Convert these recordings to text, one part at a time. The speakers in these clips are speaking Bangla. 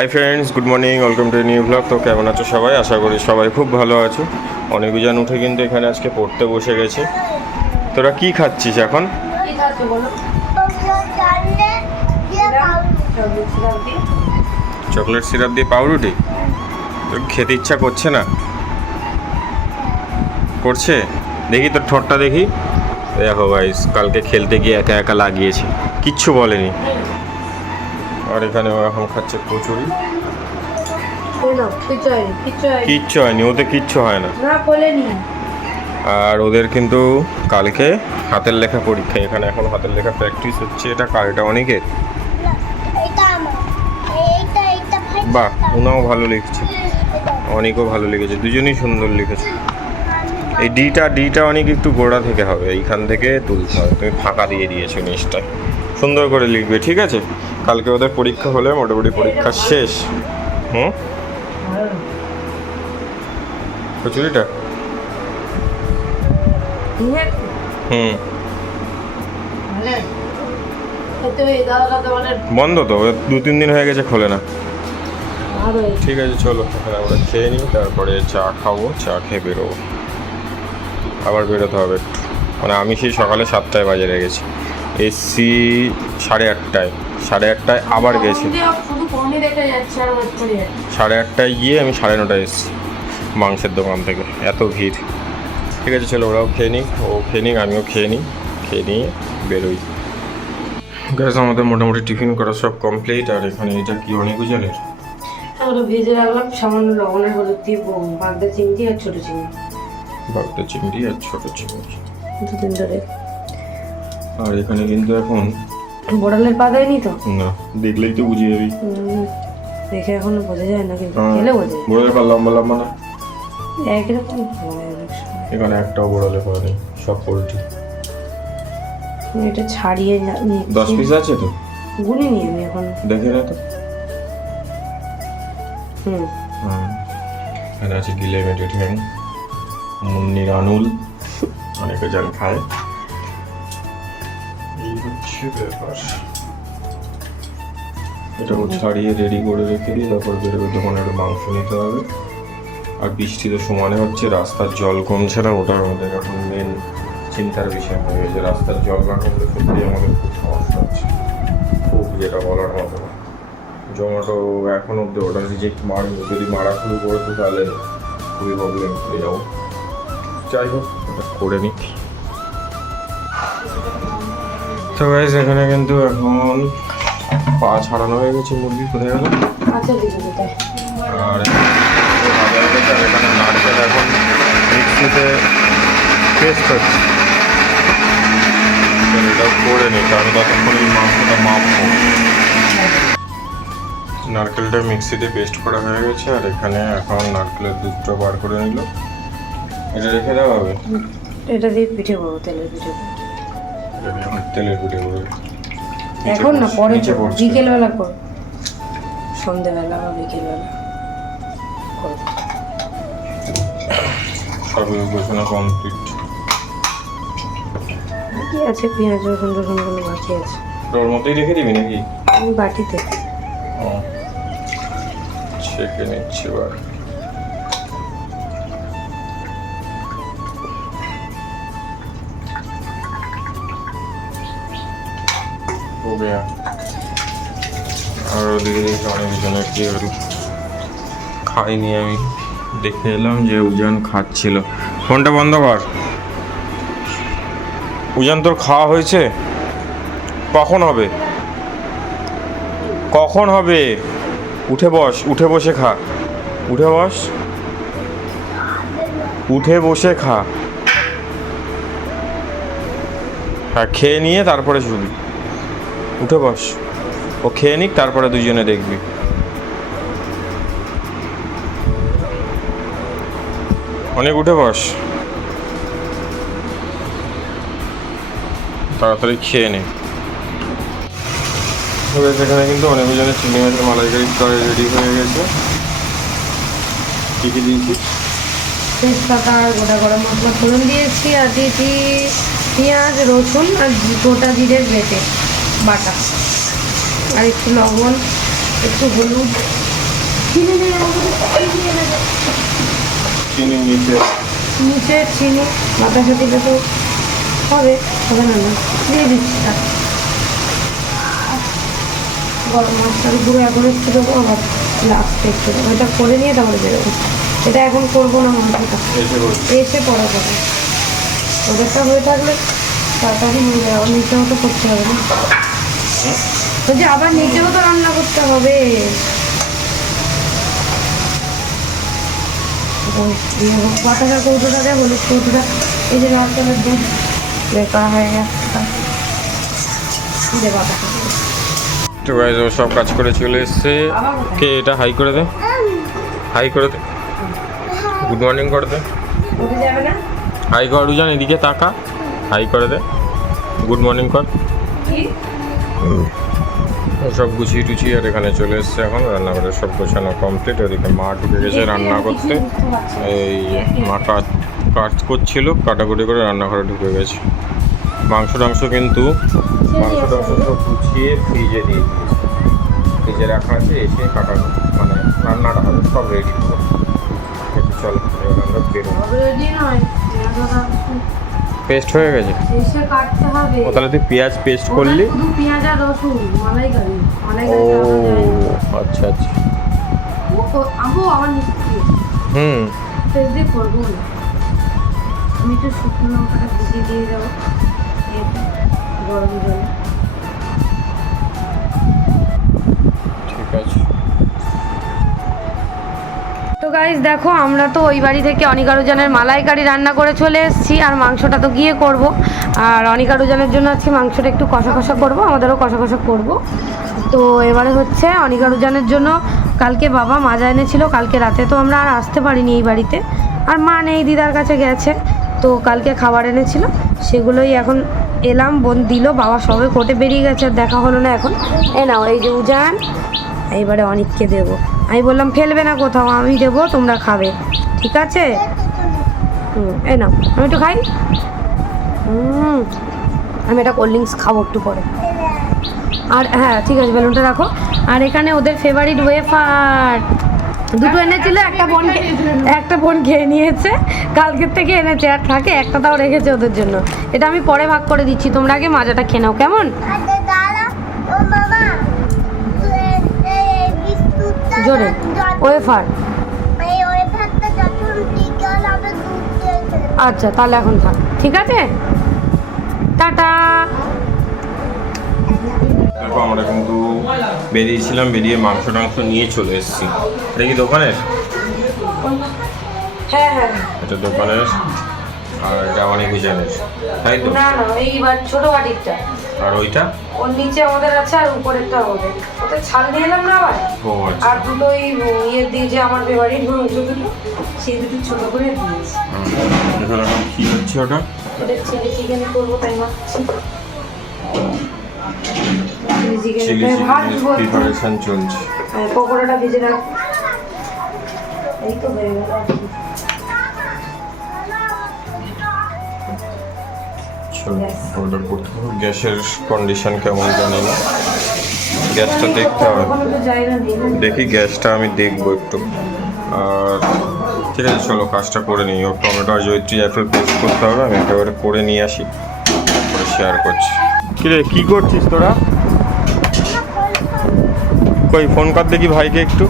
Hi friends, good morning, welcome to new blog. তো কেমন আছো সবাই? আশা করি সবাই খুব ভালো আছো। অনেকজন উঠে কিন্তু এখানে আজকে পড়তে বসে গেছে। তোরা কি খাচ্ছিস এখন? চকলেট সিরাপ দিয়ে পাউরুটি। তোর খেতে ইচ্ছা করছে না? করছে? দেখি তোর ঠোঁটটা দেখি। দেখো গাইস, কালকে খেলতে গিয়ে একা একা লাগিয়েছি, কিচ্ছু বলেনি। আর এখানে ও এখন খাচ্ছে কচুরি। কিচ্ছু হয়নি, ওতে কিচ্ছু হয় না। আর ওদের কিন্তু কালকে হাতের লেখা পরীক্ষা। এখানে এখন হাতের লেখা প্র্যাকটিস হচ্ছে। এটা কার? এটা অনেকের। বাহ, উনাও ভালো লিখছে, অনেকও ভালো লিখেছে, দুজনেই সুন্দর লিখেছে। এই ডিটা অনেক একটু গোড়া থেকে হবে, এইখান থেকে তুলতে হবে। তুমি ফাঁকা দিয়ে দিয়েছো নিচটায়, সুন্দর করে লিখবে, ঠিক আছে? কালকে ওদের পরীক্ষা হলে মোটামুটি পরীক্ষা শেষ। কচুরিটা বন্ধ তো, 2-3 দিন হয়ে গেছে, খোলে না। ঠিক আছে, চলো এখানে আমরা খেয়ে নিই, তারপরে চা খাবো। চা খেয়ে বেরোবো, আবার বেরোতে হবে একটু। মানে আমি সেই সকালে 7টায় বাজারে গেছি, এসছি 8:30টায়। 8:30টায় আবার গেছি, 8:30টায় গিয়ে আমি 9:30টায় এসেছি মাংসের দোকান থেকে। এত ভিড়। ঠিক আছে, চলো ওরাও খেয়ে নিক, ও খেয়ে নিক, আমিও খেয়ে নিই, খেয়ে নিয়ে বেরোই। গ্যাস আমাদের মোটামুটি টিফিন করা সব কমপ্লিট। আর এখানে এটা কি অনেক উজালের ভেজে রাখলাম সামান্য লবণের হলুদ দিয়ে, বাগদা চিংড়ি আর ছোট চিংড়ি। বাগদা চিংড়ি আর ছোট চিংড়ি দুদিন ধরে। আর এখানে কিন্তু এখন বোড়ালের পা দেয়নি তো? না, দেখলেই তো বুঝিয়ে যাবি। দেখে এখনো বোঝা যায় না, কিন্তু খেলে বোঝা যায়। বোড়ালের পা লম্বা লম্বা না? একই রকম হয় অনেক সময়। এখানে একটাও বোড়ালের পা নেই, সব পোলট্রি। এটা ছাড়িয়ে 10 পিস আছে তো? গুনিনি আমি এখন, দেখে না তো। হ্যাঁ, এখানে আছে গিলে মেটে ঠ্যাং, মুন্নির আনুল, অনেকে জান খায়। এই হচ্ছে ব্যাপার। এটাও ছাড়িয়ে রেডি করে রেখে দিই, তারপর বেরোবে তখন একটু মাংস নিতে হবে। আর বৃষ্টি তো সমানে হচ্ছে, রাস্তার জল কমছে না, ওটা আমাদের এখন মেন চিন্তার বিষয় হয়ে গেছে। রাস্তার জল না কমলে সত্যি আমাদের খুব সমস্যা হচ্ছে, খুব, যেটা বলার মতো না। জোম্যাটো এখন অব্দি অর্ডার রিজেক্ট মারি, যদি মারা শুরু করেছে তাহলে খুবই প্রবলেম হয়ে যাবো। যাই হোক, এটা করে নিই। তো গাইস, এখানে কিন্তু এখন পা ছাড়ানো হয়ে গেছে মুরগি। কোথায় গেল? আচ্ছা দিদি কোথায়? আর এখানে নারকেল এখন মিক্সিতে পেস্ট হচ্ছে, এটাও করে নিই, কারণ ততক্ষণ এই মাংসটা মাপবো। নারকেলটা মিক্সিতে পেস্ট করা হয়ে গেছে। আর এখানে এখন নারকেলের দুধটা বার করে নিল, এটা রেখে দেওয়া হবে। এটা দিয়ে পিঠে করবো, তেলের পিঠে করবো। তেলের পিঠে করবে এখন না, পরে বিকেলবেলা করবো, সন্ধ্যেবেলা বা বিকেলবেলা করবো। সব গোছানো কমপ্লিট। কি আছে, পেঁয়াজ রসুন টসুনগুলো বাকি আছে। ওর মতোই রেখে দিবি নাকি? আমি বাটিতে ছেঁকে নিচ্ছি এবার। আর ওদিকে দেখি অনেকজনের কি হলো, খাইনি আমি। দেখে এলাম যে উজান খাচ্ছিল। ফোনটা বন্ধ কর। উজান, তোর খাওয়া হয়েছে? কখন হবে? কখন হবে? উঠে বস, উঠে বসে খা, উঠে বস, উঠে বসে খা। হ্যাঁ, খেয়ে নিয়ে তারপরে শুবি। উঠে বস, ও খেয়ে নিক, তারপরে দুজনে দেখবি। অনেক উঠে বস, তাড়াতাড়ি খেয়ে নে। এখানে কিন্তু অনেকজনের চিংড়ি মাছের মালাইকারি রেডি হয়ে গেছে। কী কী দিয়েছি? তেজপাতা আর গোটা গরম মশলা ফোড়ন দিয়েছি, আর দিয়েছি পেঁয়াজ রসুন আর গোটা জিরের বেটে বাটা, আর একটু লবণ, একটু হলুদ, চিনি নেই আমাদের, চিনি এনে দে। চিনি নিচে নিচে চিনি বাতাসা দিলে তো হবে, হবে না না, দিয়ে দিচ্ছি তা। গরম মশলার গুঁড়ো এখন একটু দেবো, আবার লাস্টে একটু দেবো। এটা করে নিয়ে তারপরে বেরোবো। এটা এখন করবো না, মাংসটা এসে পরে করবো। ওদেরটা হয়ে থাকলে তাড়াতাড়ি হয়ে যাবে, আবার নিচেও তো করতে হবে না, বলছি আবার নিচেও তো রান্না করতে হবে। বাতাসা কৌটোটা দেয়, হলুদ কৌটোটা, এই যে নারকেলের দুধ বেকার হয়ে গেছে, দে বাতাসা। তো গাইজ ও সব কাজ করে চলে এসছে। কে এটা হাই করে দে, হাই করে দে, গুড মর্নিং করে দে, উঠে যাবে না হাই কর রুজান, এদিকে তাকা, হাই করে দে, গুড মর্নিং কর। কি ও সব গুছিয়ে টুছিয়ে আর এখানে চলে এসছে। এখন রান্নাঘরে সব গোছানো কমপ্লিট। ওদিকে মা ঢুকে গেছে রান্না করতে। এই মা কাট করছিল, কাটাকুটি করে রান্নাঘরে ঢুকে গেছে। মাংস টাংস কিন্তু মাংস টাংস সব গুছিয়ে ফ্রিজে দিয়ে দিয়েছে, ফ্রিজে রাখা আছে। এসে কাটা মানে রান্নাটা হবে, সব রেডি হবে। চলো এবার আমরা বেরোবো। রেডি নয়, পেস্ট হয়ে গেছে, এসে কাটতে হবে। ও তাহলে তুই পেঁয়াজ পেস্ট করলি? শুধু পেঁয়াজ আর রসুন, মালাইকারি, ও মালাইকারি চালানো যায় না। আচ্ছা আচ্ছা, আমু আমার নিচে হুম পেস্ট দিয়ে করবো না, আমি একটু শুকনো লঙ্কাটা ভিজিয়ে দিয়ে যাবো গরম জলে। ঠিক আছে। তো গাইস দেখো, আমরা তো ওই বাড়ি থেকে অনিকারুজানের মালাইকারি রান্না করে চলে এসেছি, আর মাংসটা তো গিয়ে করব। আর অনিকারুজানের জন্য আজকে মাংসটা একটু কষা কষা করবো, আমাদেরও কষা কষা করবো। তো এবারে হচ্ছে অনিকারুজানের জন্য কালকে বাবা মাজা এনেছিল, কালকে রাতে তো আমরা আর আসতে পারিনি এই বাড়িতে, আর মা নেই, দিদার কাছে গেছে। তো কালকে খাবার এনেছিল, সেগুলোই এখন এলাম, বোন দিল, বাবা সবে কোর্টে বেরিয়ে গেছে, আর দেখা হলো না এখন। এ নাও, এই যে উজান, এইবারে অনেককে দেবো। আমি বললাম ফেলবে না কোথাও, আমি দেবো, তোমরা খাবে, ঠিক আছে? এই নাও, আমি একটু খাই। আমি একটা কোল্ড ড্রিঙ্কস খাবো একটু পরে। আর হ্যাঁ ঠিক আছে, বেলুনটা রাখো। আর এখানে ওদের ফেভারিট ওয়েফার দুটো এনেছিল, একটা বোন খেয়ে নিয়েছে, কালকের থেকে এনেছে, আর থাকে একটা তাও রেখেছে ওদের জন্য। এটা আমি পরে ভাগ করে দিচ্ছি, তোমরা আগে মাজাটা খেয়ে নাও, কেমন? জোরে ওয়েফার। আচ্ছা তাহলে এখন থাক, ঠিক আছে, টাটা। দেখো আমরা কিন্তু বেরিয়েছিলাম, বেরিয়ে মাংস টাংস নিয়ে চলে এসেছি। এটা কি দোকানের? হ্যাঁ হ্যাঁ, এটা দোকানের, আর এটা অনেক জানের, তাই তো? না না, এইবার ছোট বাটিরটা, আর ওইটা ওর নিচে আমাদের আছে, আর উপরেরটা ওদের। ওদের ছাল দিয়ে এলাম না আবার। ও আচ্ছা, আর দুটো ওই ইয়ে দিয়ে, যে আমার ফেভারিট মাংস দুটো, সেই দুটো ছোট করে দিয়েছি। এখানে এখন কি হচ্ছে ওটা? ওদের চিলি চিকেন করবো, তাই ভাবছি চিলি চিলি চিকেন ভাজবো। প্রিপারেশন চলছে। পকোড়াটা ভেজে রাখ, এই তো হয়ে গেল। ওটা করতে হবে। গ্যাসের কন্ডিশন কেমন জানি না, গ্যাসটা দেখতে হবে, দেখি গ্যাসটা আমি দেখবো একটু। আর ঠিক আছে চলো কাজটা করে নিই। ওর টমেটো আর জয়িত্রী জায়ফল পেস্ট করতে হবে, আমি একেবারে করে নিয়ে আসি, তারপরে শেয়ার করছি। কিরে কী করছিস তোরা? কই ফোন কর দেখি ভাইকে একটু।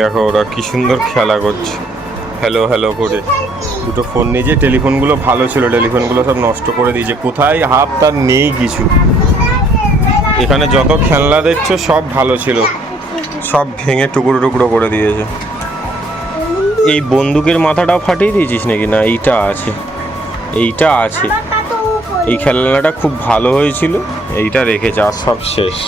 দেখো ওরা কি সুন্দর খেলা করছে, হ্যালো হ্যালো করে। দুটো ফোন নিয়ে, যে টেলিফোনগুলো ভালো ছিল, টেলিফোনগুলো সব নষ্ট করে দিয়েছে, কোথায় হাফ তার নেই কিছু। এখানে যত খেলনা দেখছো সব ভালো ছিল, সব ভেঙে টুকরো টুকরো করে দিয়েছে। এই বন্দুকের মাথাটাও ফাটিয়ে দিয়েছিস নাকি? না এইটা আছে, এইটা আছে। এই খেলনাটা খুব ভালো হয়েছিল, এইটা রেখেছে, আর সব শেষ।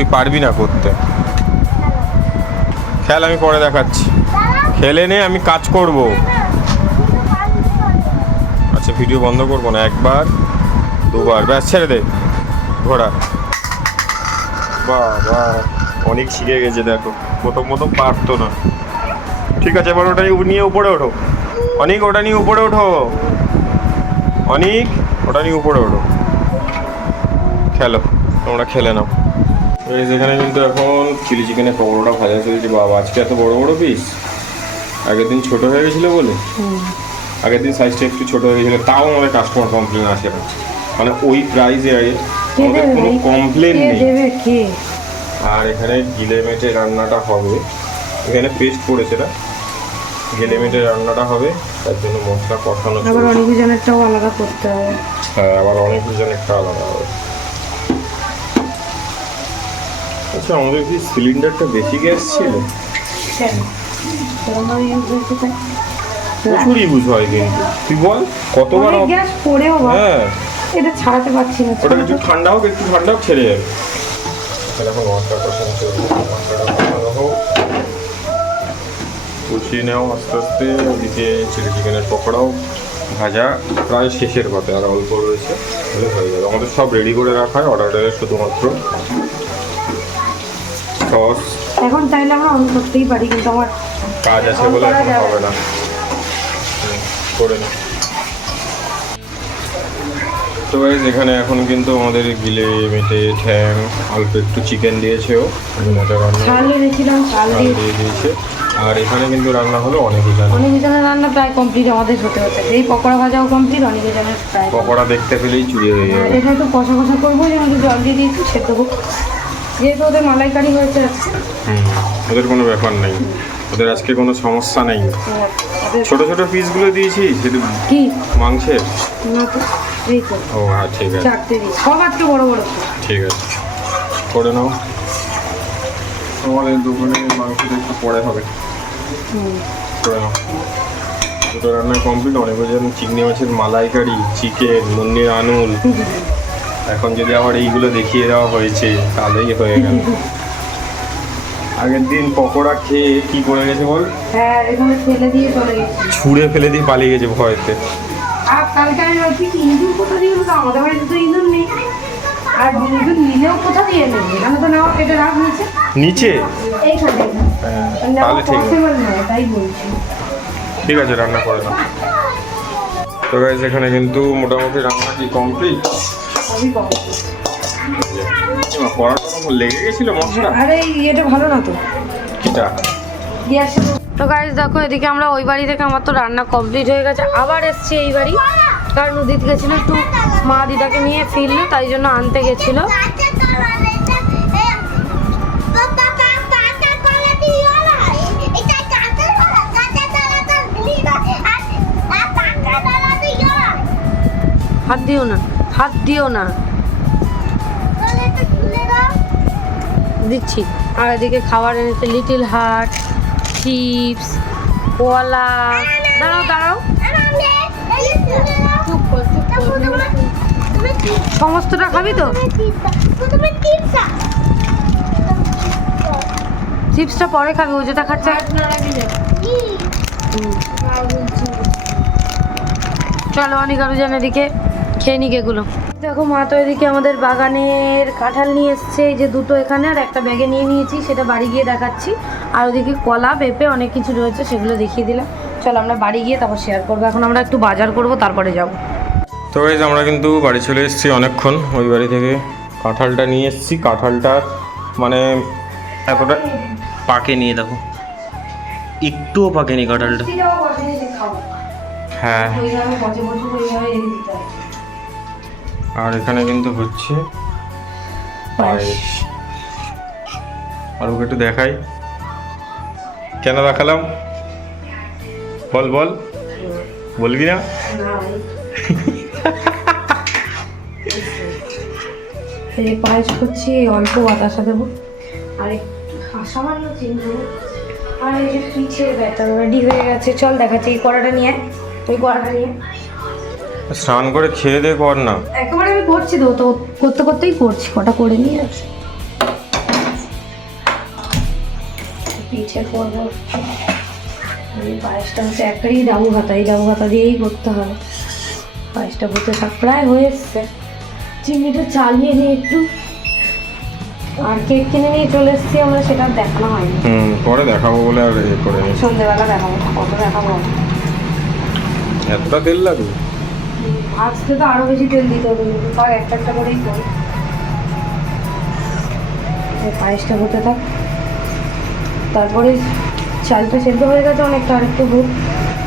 তুই পারবি না করতে, খেল, আমি পরে দেখাচ্ছি। খেলে নে, আমি কাজ করব। আচ্ছা ভিডিও বন্ধ করবো না, একবার দুবার ব্যাস ছেড়ে দে ঘোড়া। বাহ বাহ। অনেক শিখে গেছে দেখো, প্রথম প্রথম পারতো না। ঠিক আছে, এবার ওটা নিয়ে উপরে ওঠো। অনেক ওটা নিয়ে উপরে ওঠো। অনেক ওটা নিয়ে উপরে ওঠো, খেলো, তোমরা খেলে নাও। যেখানে কিন্তু এখন চিলি চিকেনের পকোড়াটা ভাজা চলছে। বাবা, আজকে এত বড় বড় পিস, আগের দিন ছোট হয়ে গেছিলো বলে, আগের দিন সাইজটা একটু ছোট হয়ে গেছিলো, তাও আমাদের কাস্টমার কমপ্লেন আসে না। মানে ওই প্রাইসে আমাদের কোনো কমপ্লেন নেই। আর এখানে গিলে মেটে রান্নাটা হবে, এখানে পেস্ট পড়েছে না, গিলে মেটে রান্নাটা হবে, তার জন্য মশলা কষানো। আবার অনেক জনেরটাও আলাদা করতে হবে। হ্যাঁ, আবার অনেক জনেরটা আলাদা হবে। আচ্ছা, আমাদের কি সিলিন্ডারটা বেশি গ্যাস ছিল? প্রচুর ইউজ হয় কিন্তু, তুই বল কতবার গ্যাস পড়েও। হ্যাঁ, এটা ছাড়াতে পারছি না। ওটা একটু ঠান্ডা হোক, একটু ঠান্ডা হোক, ছেড়ে যাবে। এখন মশলা কষানো চলবে, মশলাটা কষানো হোক, কষিয়ে নেও আস্তে আস্তে। ওদিকে চিলি চিকেনের পকোড়াও ভাজা প্রায় শেষের পথে, আর অল্প রয়েছে, হলে হয়ে যাবে। আমাদের সব রেডি করে রাখা হয়, অর্ডারে শুধুমাত্র সস। এখন চাইলে আমরা অন করতেই পারি, কিন্তু আমার কাজ আছে বলে এখন হবে না, করে না। তো গাইস, এখানে এখন কিন্তু আমাদের গিলে মেটে ঠ্যাং, অল্প একটু চিকেন দিয়েছেও, চাল দিয়েছিলাম, চাল দিয়ে দিয়েছে। আর এখানে কিন্তু রান্না হলো অনেকজনের রান্না প্রায় কমপ্লিট আমাদের হতে হতে। এই পকোড়া ভাজাও কমপ্লিট, অনেকজনের প্রায়। পকোড়া দেখতে পেলেই চুরি হয়ে যাবে। এটা একটু কষা কষা করবো, যেমন জল দিয়ে দিয়েছি, সেদ্ধ হোক, যেহেতু ওদের মালাইকারি হয়েছে। ওদের কোনো ব্যাপার নেই, ওদের আজকে কোনো সমস্যা নেই। ছোট ছোট পিসগুলো দিয়েছি সেটা কি মাংসের। এই তো, ও হ্যাঁ, ঠিক আছে, চারটে দিই, সব একটু বড় বড়। ঠিক আছে, করে নাও। আমাদের দোকানে মাংসটা একটু পরে হবে, করে নাও। দুটো রান্না কমপ্লিট। অনেক যেন চিংড়ি মাছের মালাইকারি, চিকেন, মুন্নির আনুল। এখন যদি আবার এইগুলো দেখিয়ে দেওয়া হয়েছে তাহলেই হয়ে গেল। আগের দিন পকোড়া খেয়ে কি করে গেছে বল? হ্যাঁ, এখানে ফেলে দিয়ে চলে গেছে, ছুঁড়ে ফেলে দিয়ে পালিয়ে গেছে ভয়তে। আর কালকে আমি ভাবছি ইঁদুর কোথা দিয়ে এলো, আমাদের বাড়িতে তো ইঁদুর নেই। আর ইঁদুর নিলেও কোথা দিয়ে নেই, এখানে তো নেওয়া, এটা রাখ নিচে, নিচে এইখানে। তাহলে ঠিক আছে, তাই বলছি। ঠিক আছে, রান্না করে দাও। তো গাইস, এখানে কিন্তু মোটামুটি রান্না কি কমপ্লিট। পড়াটা লেগে গেছিল মশলা। আরে এটা ভালো না তো, কিটা? তো গাইস দেখো, এদিকে আমরা ওই বাড়ি থেকে, আমার তো রান্না কমপ্লিট হয়ে গেছে, আবার এসছি এই বাড়ি। কারণ নদীতে গেছিল একটু, মা দিদাকে নিয়ে ফিরলো, তাই জন্য আনতে গেছিল। হাত দিও না, হাত দিও না, দিচ্ছি। আর এদিকে খাবার এনেছে লিটল হার্ট, চিপস, কলা। দাঁড়াও দাঁড়াও, সমস্তটা খাবি তো? চিপসটা পরে খাবি, ও যেটা খাচ্ছে। চলো অনেক আরো জানে, এদিকে খেয়ে নিক এগুলো। দেখো, মা তো এদিকে আমাদের বাগানের কাঁঠাল নিয়ে এসছে, এই যে দুটো এখানে, আর একটা ব্যাগে নিয়ে নিয়েছি, সেটা বাড়ি গিয়ে দেখাচ্ছি। আর ওদিকে কলা, পেঁপে, অনেক কিছু রয়েছে, সেগুলো দেখিয়ে দিলাম। চলো আমরা বাড়ি গিয়ে তারপর শেয়ার করবো। এখন আমরা একটু বাজার করব, তারপরে যাব। তো গাইস, আমরা কিন্তু বাড়ি চলে এসেছি অনেকক্ষণ। ওই বাড়ি থেকে কাঁঠালটা নিয়ে এসেছি। কাঁঠালটা মানে এতটা পাকেনি, দেখো একটুও পাকেনি কাঁঠালটা। হ্যাঁ, আর এখানে কিন্তু হচ্ছে পায়েস। আর ওকে একটু দেখাই, কেন দেখালাম বল বল, বলবি না? এই পায়েস করছি, অল্প বাতাসা দেবো, আর সামান্য চিনি দেবো। আর এই যে পিঠের ব্যাটার রেডি হয়ে গেছে, চল দেখাচ্ছি। এই কড়াটা নিয়ে, ওই কড়াটা নিয়ে স্নান করে খেয়ে দে, কর না। একেবারে আমি করছি তো, তো করতে করতেই করছি, কটা করে নিয়ে আছে। পিঠে করবো, এই পায়েসটা হচ্ছে একটাই ডাবু ভাতা, এই ডাবু ভাতা দিয়েই করতে হবে। পায়েসটা হতে থাক, প্রায় হয়ে এসছে। চিনিটা চালিয়ে নিয়ে একটু আর কেক কিনে নিয়ে চলে এসেছি আমরা, সেটা আর দেখানো হয়নি। পরে দেখাবো বলে আর করে নি। সন্ধ্যেবেলা দেখাবো, কত দেখাবো। এতটা তেল লাগবে? আজকে তো আরো বেশি তেল দিতে হবে, কিন্তু তার একটা একটা করেই করি। পায়েসটা হতে থাক, তারপরে চালটা সেদ্ধ হয়ে গেছে অনেকটা, আরেকটু হোক,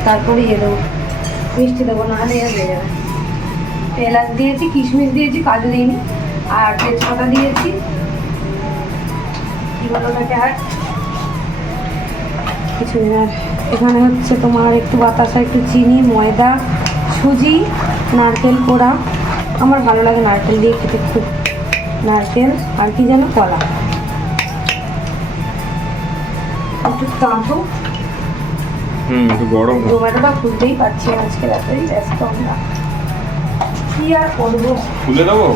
তারপরে ইয়ে দেবো, মিষ্টি দেবো, নাহলে এর হয়ে যাবে। এলাচ দিয়েছি, কিশমিশ দিয়েছি, কাজু দিইনি, আর তেজপাতা দিয়েছি, কি বলো ওটাকে, আর কিছু আর এখানে হচ্ছে তোমার একটু বাতাসা, একটু চিনি, ময়দা, সুজি, নারকেল কোড়া, আমার ভালো লাগে নারকেল দিয়ে খেতে খুব, নারকেল আর কি যেন কলা, একটু তাঁতো। একটু গরম। জোম্যাটোটা খুলতেই পারছি না, আজকে রাতেই ব্যস্ত আমরা, কি আর করবো। খুলে দেবো?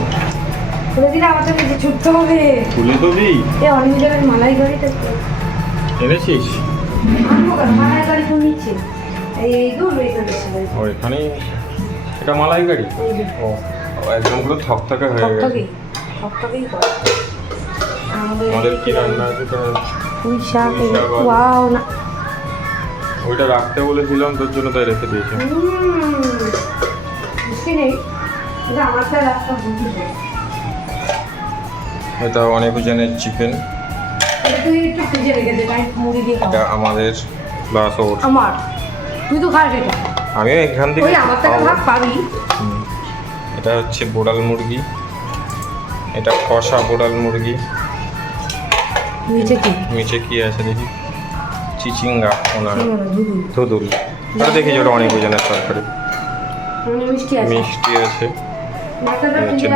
খুলে দিলে আমাদের নিজে ছুটতে হবে। খুলে তো দিই। এ অনিমিজনের মালাই গাড়িটা এনেছিস? আনবো কেন, মালাই গাড়ি তো নিচ্ছে, এই দূর এখানে ও এখানে, এটা মালাই গাড়ি? ও একদম পুরো থকথকে হয়ে গেছে। থকথকেই করে। আমাদের কি রান্না আছে? পুঁই শাক, পুঁই শাক, ওয়াও না, ওইটা রাখতে বলেছিলাম তোর জন্য, তাই রেখে দিয়েছি। বুঝতে নেই, এটা আমার তো রাস্তা বুঝতে। এটা অনেক ওজনের চিকেন। তুই একটু ফ্রিজে রেখে দে, তাই মুড়ি দিয়ে এটা আমাদের প্লাস ওর। আমার, তুই তো খাস এটা। আমিও এখান থেকে ওই আমার থেকে ভাগ পাবি। এটা হচ্ছে বোড়াল মুরগি, এটা কষা বোড়াল মুরগি। নিচে কি আছে দেখি, চিচিঙ্গা, ওনার ধুদুল। ওটা দেখি ওটা অনেক ওজনের তরকারি। মিষ্টি আছে,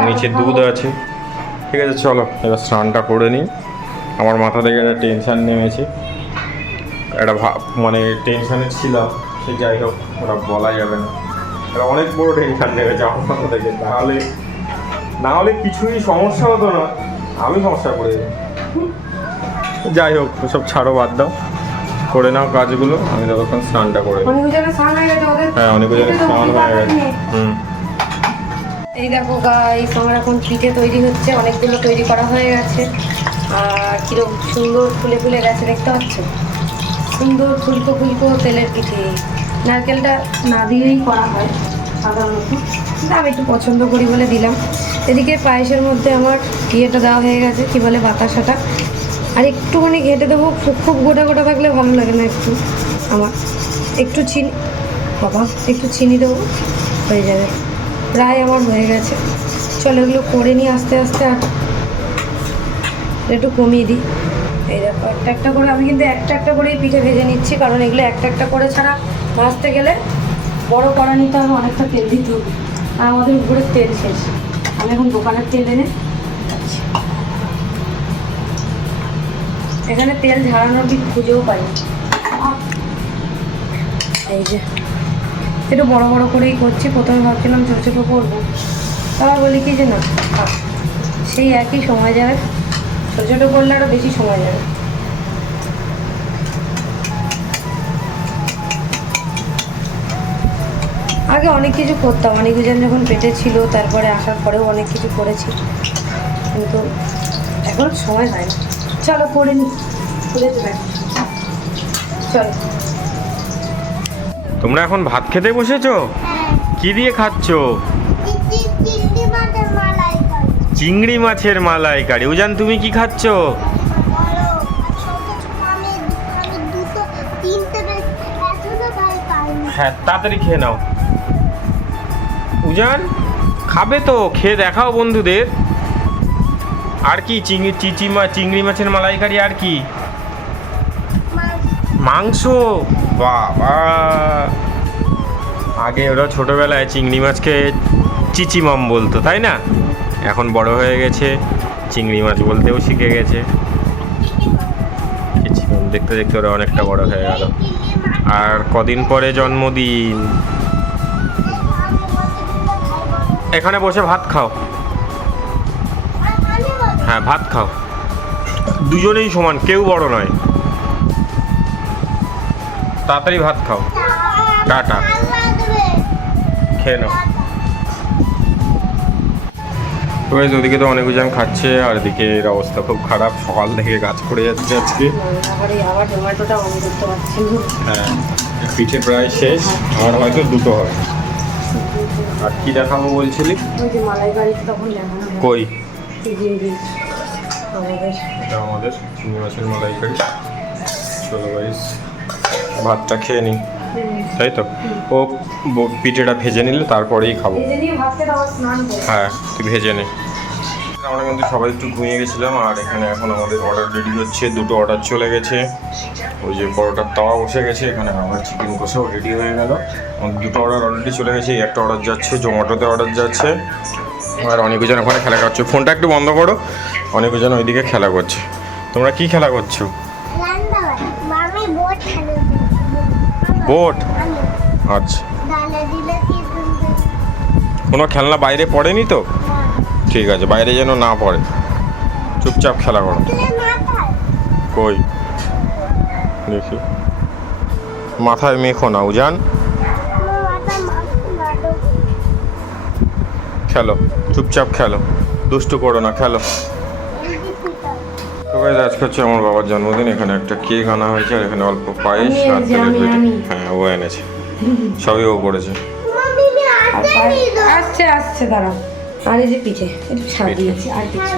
নিচে দুধ আছে। ঠিক আছে চলো এবার স্নানটা করে নিই। আমার মাথা থেকে একটা টেনশান নেমেছে, একটা মানে টেনশানে ছিলাম, সে যাই হোক ওটা বলা যাবে না। এটা অনেক বড় টেনশান নেমেছে আমার মাথা থেকে, না হলে কিছুই সমস্যা হতো না, আমি সমস্যা করে যাই। যাই হোক ওসব ছাড়ো, বাদ দাও, করে নাও কাজগুলো, আমি ততক্ষণ স্নানটা করে নিই। হ্যাঁ অনেক স্নান হয়ে গেছে। এই দেখো গাইস, আমার এখন পিঠে তৈরি হচ্ছে, অনেকগুলো তৈরি করা হয়ে গেছে, আর কিরকম সুন্দর ফুলে ফুলে গেছে দেখতে পাচ্ছ, সুন্দর ফুলকো ফুলকো তেলের পিঠে। নারকেলটা না দিয়েই করা হয় সাধারণত, কিন্তু আমি একটু পছন্দ করি বলে দিলাম। এদিকে পায়েসের মধ্যে আমার ইয়েটা দেওয়া হয়ে গেছে, কি বলে, বাতাসাটা, আর একটুখানি ঘেঁটে দেবো, খুব গোটা গোটা থাকলে ভালো লাগে না, একটু আমার একটু চিনি, বাবা একটু চিনি দেবো, হয়ে যাবে। প্রায় আমার হয়ে গেছে, চলো এগুলো করে নিই আস্তে আস্তে, আর একটু কমিয়ে দিই। এই দেখো একটা একটা করে, আমি কিন্তু একটা একটা করেই পিঠে ভেজে নিচ্ছি, কারণ এগুলো একটা একটা করে ছাড়া ভাজতে গেলে বড় কড়া নিতে হবে, অনেকটা তেল দিতে হবে, আর আমাদের উপরে তেল শেষ। আমি এখন দোকানের তেল এনে খাচ্ছি। এখানে তেল ঝাড়ানোর কি খুঁজেও পাই। এই যে একটু বড় বড় করেই করছি, প্রথমে ভাবছিলাম ছোটো ছোটো করবো, তারপর বলি কি যে না সেই একই সময় যাবে, ছোটো ছোটো করলে আরও বেশি সময় যাবে। আগে অনেক কিছু করতাম, অনেকজন যখন পেটে ছিল, তারপরে আসার পরেও অনেক কিছু করেছি, কিন্তু এখন সময় হয় না। চলো করে নি, খুলে দেবে, চলো। তোমরা এখন ভাত খেতে বসেছো? কি দিয়ে খাচ্ছো? চিংড়ি মাছের মালাইকারি। উজান তুমি কি খাচ্ছো? হ্যাঁ তাড়াতাড়ি খেয়ে নাও। উজান খাবে তো, খেয়ে দেখাও বন্ধুদের। আর কি? চিংড়ি মাছের মালাইকারি, আর কি? মাংস। বাবা, আগে ওরা ছোটোবেলায় চিংড়ি মাছকে চিচিমাম বলতো, তাই না? এখন বড় হয়ে গেছে, চিংড়ি মাছ বলতেও শিখে গেছে। চিচিমাম দেখতে দেখতে ওরা অনেকটা বড় হয়ে গেল। আর কদিন পরে জন্মদিন। এখানে বসে ভাত খাও। হ্যাঁ ভাত খাও, দুজনেই সমান, কেউ বড় নয়। তাড়াতাড়ি ভাত খাও, টাটা, খেয়ে নাও। তো guys, ওদিকে তো অনেক জন খাচ্ছে আর এদিকে এর অবস্থা খুব খারাপ, সকাল থেকে কাজ করে যাচ্ছে আজকে। আবার জোম্যাটোটা অন করতে পারছি না। হ্যাঁ, পিঠে প্রায় শেষ, আর হয়তো দুটো হবে। আর কি দেখাবো বলছিলি? ওই যে মালাইকারিটা তখন দেখানো হয়। কই? এই যে আমাদের এটা আমাদের চিংড়ি মাছের মালাইকারি। চলো গাইস, ভাতটা খেয়ে নিই, তাই তো? ও পিঠেটা ভেজে নিলে তারপরেই খাবো। ভেজে নিয়ে ভাত খেতে আবার স্নান করবো। হ্যাঁ, তুই ভেজে নে। আমরা কিন্তু সবাই একটু ঘুমিয়ে গেছিলাম, আর এখানে এখন আমাদের অর্ডার রেডি হচ্ছে। দুটো অর্ডার চলে গেছে, ওই যে পরোটার তাওয়া বসে গেছে, এখানে আমার চিকেন কষাও রেডি হয়ে গেল। দুটো অর্ডার অলরেডি চলে গেছে, একটা অর্ডার যাচ্ছে জোম্যাটোতে, অর্ডার যাচ্ছে। আর অনেকজন ওখানে খেলা করছে। ফোনটা একটু বন্ধ করো, অনেকজন ওইদিকে খেলা করছে। তোমরা কি খেলা করছো? বোট? আচ্ছা, কোনো খেলনা বাইরে পড়েনি তো? ঠিক আছে, বাইরে যেন না পড়ে, চুপচাপ খেলা করো। কই দেখি, মাথায় মেখো না উজান, খেলো চুপচাপ খেলো, দুষ্টু করো না, খেলো। তো গাইস, আজকে হচ্ছে আমার বাবার জন্মদিন। এখানে একটা কেক আনা হয়েছে, আর এখানে অল্প পায়েস আর তেলের পিঠে। হ্যাঁ, ও এনেছে, সবই ও করেছে। আসছে আসছে, দাঁড়াও। আর এই যে পিঠে একটু সাজিয়েছি, আর কিছু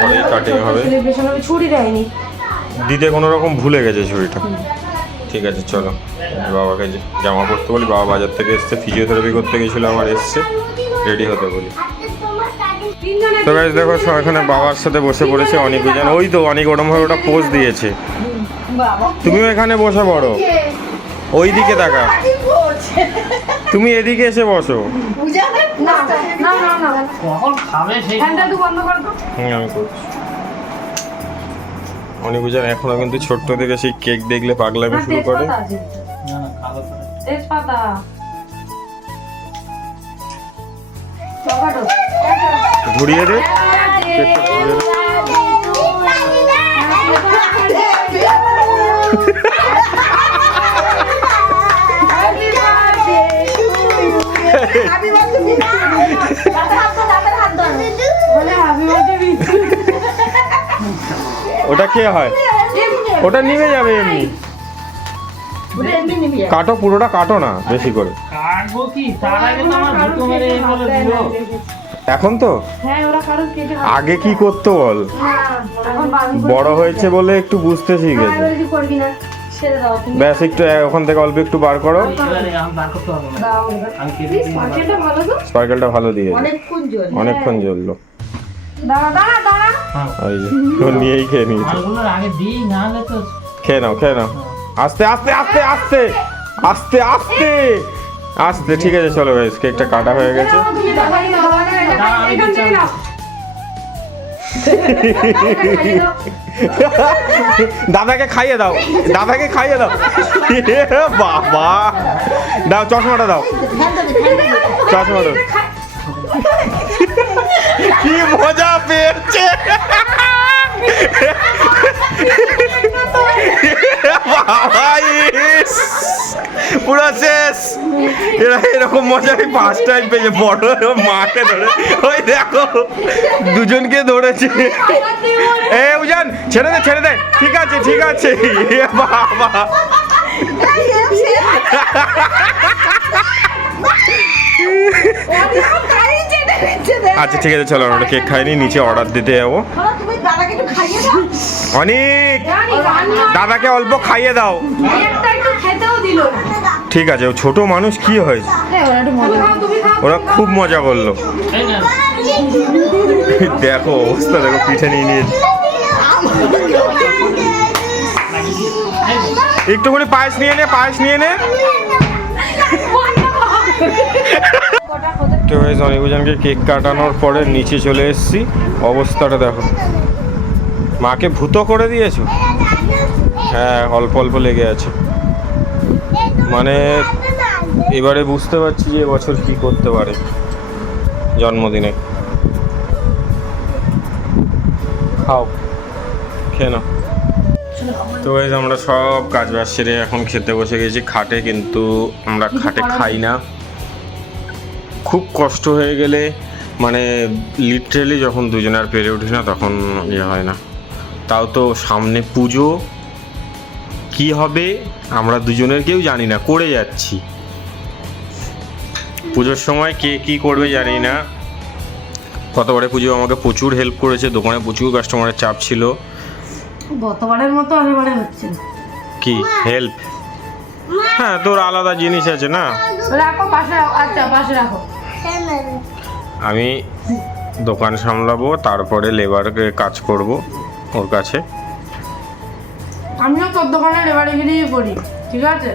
পরেই কাটিং হবে। সেলিব্রেশন হবে, ছুরি দেয়নি। দিতে কোনো রকম ভুলে গেছে ছুরিটা। ঠিক আছে, চলো বাবাকে জামা পরতে বলি। বাবা বাজার থেকে এসছে, ফিজিওথেরাপি করতে গেছিল, আবার এসছে, রেডি হতে বলি। তো গাইস দেখো, সব এখানে বাবার সাথে বসে পড়েছে অনেক জন। ওই তো অনেক ওরমভাবে ওটা পোজ দিয়েছে। তুমিও এখানে বসে পড়ো, ওই দিকে তাকা, তুমি এদিকে এসে বসো। আমি করছি। অনেক জন এখনো কিন্তু ছোট্ট থেকে সেই কেক দেখলে পাগলামি শুরু করে। ঘুরিয়ে দে, কেকটা ঘুরিয়ে দে। ওটা কে হয়? ওটা নিভে যাবে এমনি। কাটো, পুরোটা কাটো না, বেশি করে। এখন তো আগে কি করতো বল, বড় হয়েছে বলে একটু বুঝতে শিখেছে। ব্যাস, একটু ওখান থেকে অল্প একটু বার করো। স্পার্কেলটা ভালো দিয়ে, অনেকক্ষণ জ্বললো। নিয়েই খেয়ে নিয়েছে। খেয়ে নাও, খেয়ে নাও, আস্তে আস্তে আস্তে আস্তে আস্তে আস্তে আস্তে। ঠিক আছে, চলো গাইস, কেকটা কাটা হয়ে গেছে। দাদাকে খাইয়ে দাও, দাদাকে খাইয়ে দাও। বাবা, দাও চশমাটা, দাও চশমাটা। কি মজা পেয়েছে পুরো শেষ। এরকম মজা আমি ফার্স্ট টাইম পেয়েছি, বড় মাকে ধরে। ওই দেখো, দুজনকে ধরেছে। এ উজান, ছেড়ে দে, ছেড়ে দে। ঠিক আছে, ঠিক আছে। বাবা, আচ্ছা ঠিক আছে, চলো আমরা কেক খাইনি, নিচে অর্ডার দিতে যাবো। অনেক, দাদাকে অল্প খাইয়ে দাও। ঠিক আছে, ও ছোট মানুষ, কি হয়েছে? ওরা খুব মজা করলো। দেখো অবস্থা, দেখো পিঠে নিয়ে নিয়েছে। একটুখানি পায়েস নিয়ে নে, পায়েস নিয়ে নে। তো গাইস, অনেকজনকে কেক কাটানোর পরে নিচে চলে এসেছি। অবস্থাটা দেখো, মাকে ভূত করে দিয়েছো। হ্যাঁ, অল্প অল্প লেগে আছে। মানে এবারে বুঝতে পারছি যে এবছর কি করতে পারে জন্মদিনে। খাও, খেয়ে নাও। তো গাইস, আমরা সব কাজ বাজ সেরে এখন খেতে বসে গেছি খাটে, কিন্তু আমরা খাটে খাই না। খুব কষ্ট হয়ে গেলে মানে লিটারেলি যখন দুজনে আর পেরে উঠি না তখন ইয়ে হয় না। তাও তো সামনে পুজো, কি হবে আমরা দুজনের কেউ জানি না, করে যাচ্ছি। পুজোর সময় কে কি করবে জানি না। গতবারে পুজো আমাকে প্রচুর হেল্প করেছে, দোকানে প্রচুর কাস্টমারের চাপ ছিল। গতবারের মতো এবারে হচ্ছে না। কি হেল্প? হ্যাঁ, তোর আলাদা জিনিস আছে না। রাখো পাশে রাখো, আচ্ছা পাশে রাখো। আমি দোকান সামলাবো, তারপরে লেবারকে কাজ করব ওর কাছে। আমিও তোর দোকানে লেবারিগিরি করি, ঠিক আছে?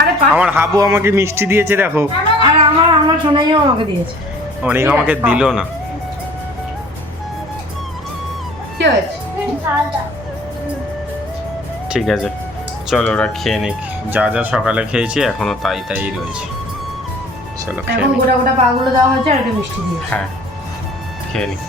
আরে আমার হাবু আমাকে মিষ্টি দিয়েছে দেখো, আর আমার সোনাইও আমাকে দিয়েছে। অনেক আমাকে দিল না। কি হয়েছে? ঠিক আছে, চলো ওরা খেয়ে নিক। যা যা সকালে খেয়েছি এখনো তাই তাই রয়েছে। চলো খেয়ে এখন নিক। গোটা গোটা পাগুলো দেওয়া হয়েছে আর একটা মিষ্টি দিয়ে। হ্যাঁ, খেয়ে নিক।